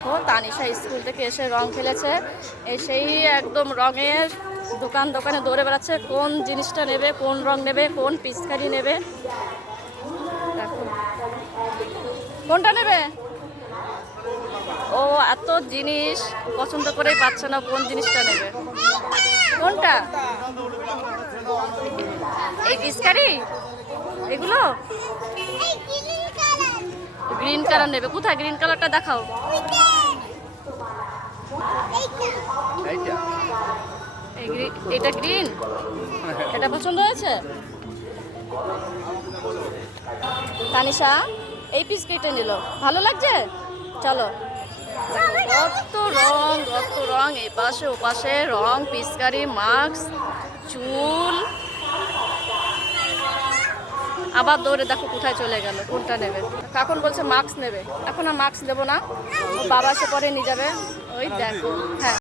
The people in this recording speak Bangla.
ও তানিশা স্কুল থেকে এসে রং খেলেছে, এসেই একদম রঙের দোকানে দৌড়ে বেড়াচ্ছে, কোন জিনিসটা নেবে, কোন রং নেবে, কোন পিচকারি নেবে। দেখো কোনটা নেবে, ও এত জিনিস পছন্দ করেই পাচ্ছে না কোন জিনিসটা নেবে। কোনটা, এই পিচকারি, এগুলো গ্রিন কালার নেবে। কোথায় গ্রিন কালারটা দেখাও। এটা গ্রিন, এটা পছন্দ হয়েছে। তানিশা এই পিচকারিটা নিল, ভালো লাগছে। চলো, কত রং কত রং, এপাশে ওপাশে রং, পিচকারি, মাস্ক, চুল। আবার দৌড়ে দেখো কোথায় চলে গেল, কোনটা নেবে। এখন বলছে মাস্ক নেবে, এখন আর মাস্ক দেবো না, ও বাবা এসে পরে নিয়ে যাবে। ওই দেখো, হ্যাঁ।